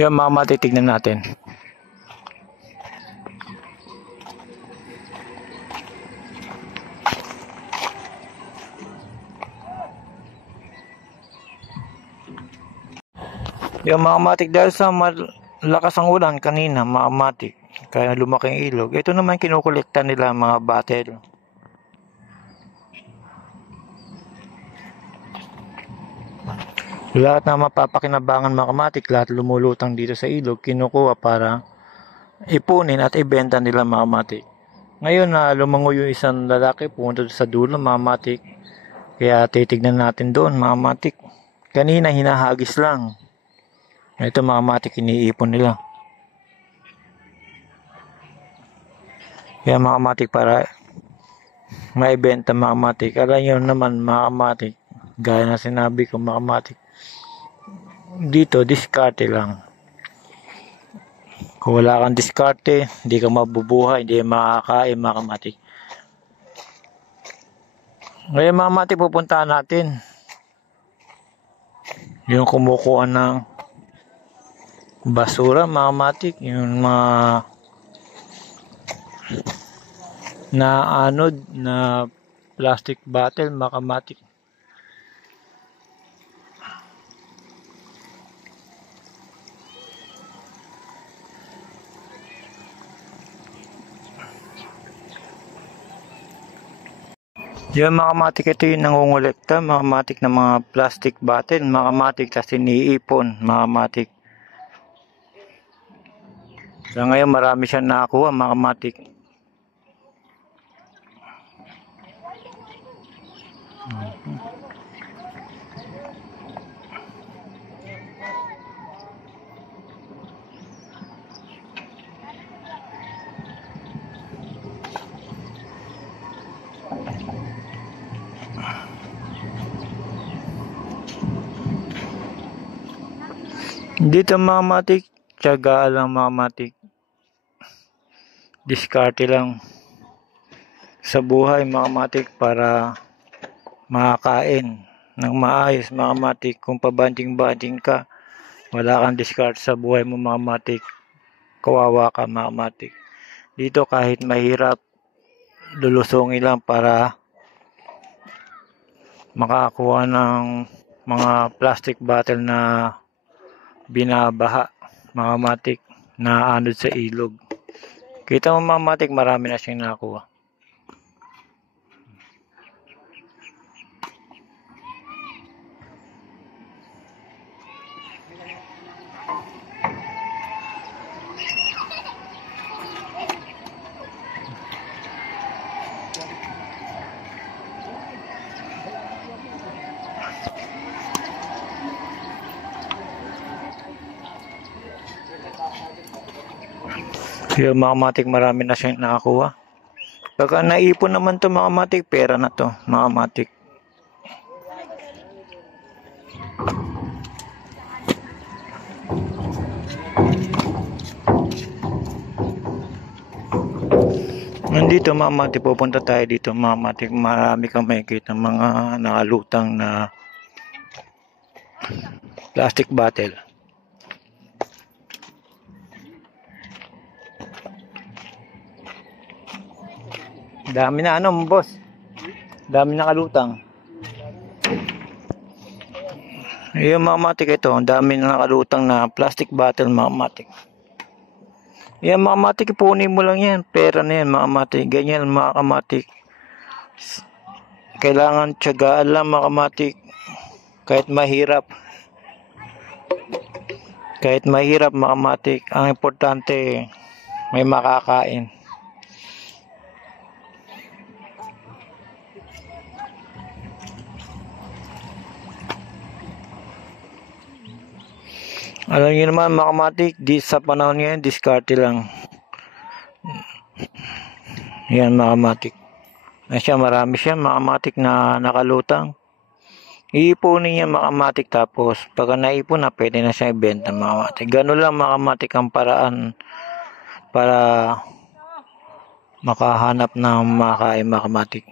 Yan mga matitignan natin. Yung mga matik dahil sa malakas ang ulan kanina, mga matik, kaya lumaki ang ilog. Ito naman kinukolekta nila mga bottle. Lahat na mapapakinabangan mga matik, lahat lumulutang dito sa ilog, kinukuha para ipunin at ibenta nila mga matik. Ngayon na lumangoy yung isang lalaki, pumunta sa dulo mga matik. Kaya titignan natin doon mga matik. Kanina hinahagis lang. Ito mga matik, iniipon nila. Kaya mga matik para maibenta mga matik. Alam nyo naman mga matik, gaya na sinabi ko mga matik, dito diskarte lang. Kung wala kang diskarte, hindi ka mabubuhay, hindi makakain mga matik. Ngayon mga matik, pupuntahan natin yung kumukuha ng basura mga matik, yung mga na anod na plastic bottle mga matik. Yan mga matik, ito yung nangungulekta mga matik ng mga plastic bottle mga matik, kasi iniipon mga matik. So ngayon marami siyang nakakuha mga matik. Dito mga matik, tiyaga lang mga matik. Diskarte lang sa buhay mga matik para makakain ng maayos mga matik. Kung pabanting-banting ka, wala kang diskarte sa buhay mo mga matik, kawawa ka mga matik. Dito kahit mahirap, lulusongin lang para makakuha ng mga plastic bottle na binabaha mga matik, na anod sa ilog. Kita mo mga matik, marami na siyang nakuha. Yung mga matik, marami na siyang nakakuha. Pagka naipon naman to mga matik, pera na to mga matik. Nandito mga matik, pupunta tayo dito mga matik. Marami kang makikita mga nakalutang na plastic bottle. Dami na boss. Dami na kalutang. Yung mga matik, ito, dami na nakalutang na plastic bottle mga matik. Yan mga matik, ipunin mo lang yan. Pera na yan mga matik. Ganyan mga matik. Kailangan tiyagaan lang mga matik. Kahit mahirap. Kahit mahirap mga matik, ang importante may makakain. Alam niyo naman mga matik, sa panahon ngayon, diskarte lang. Yan mga matik. Marami siya mga matik na nakalutang. Iipunin niya mga matik, tapos pagka naipon na, pwede na siya ibenta mga matik. Ganun lang mga matik ang paraan para makahanap ng makain mga matik.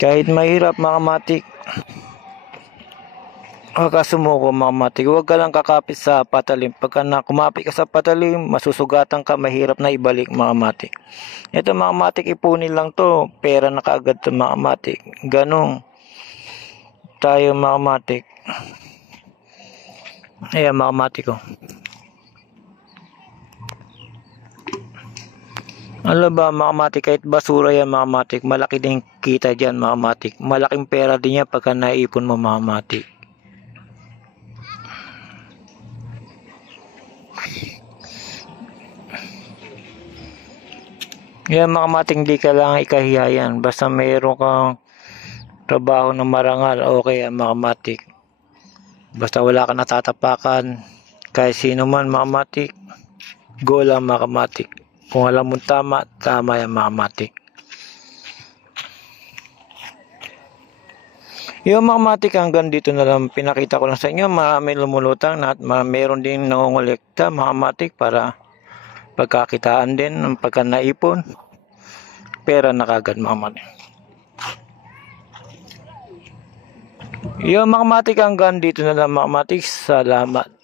Kahit mahirap mga kamatik, huwag ka sumuko mga kamatik. Huwag ka lang kakapit sa patalim. Pagka na kumapit ka sa patalim, masusugatan ka, mahirap na ibalik mga kamatik. Ito mga kamatik, ipunin lang to. Pera na kaagad to mga kamatik. Ganun tayo mga kamatik. Ayan mga kamatik ko. Ano ba mga kamatik, kahit basura yan mga kamatik, malaki din kita dyan mga kamatik. Malaking pera din yan pagka naipon mo mga kamatik. Yan mga kamatik, hindi ka lang ikahiya yan. Basta mayroon kang trabaho na marangal, okay yan mga kamatik. Basta wala ka natatapakan, kahit sino man mga kamatik, go lang mga kamatik. Kung alam mo tama, tama yan mga kamatik. Yung mga kamatik, hanggang dito na lang pinakita ko lang sa inyo. Marami lumulutang at meron din nangongolekta mga kamatik para pagkakitaan din ng pagka naipon. Pera na kagad mga kamatik. Yung mga kamatik, hanggang dito na lang mga kamatik. Salamat.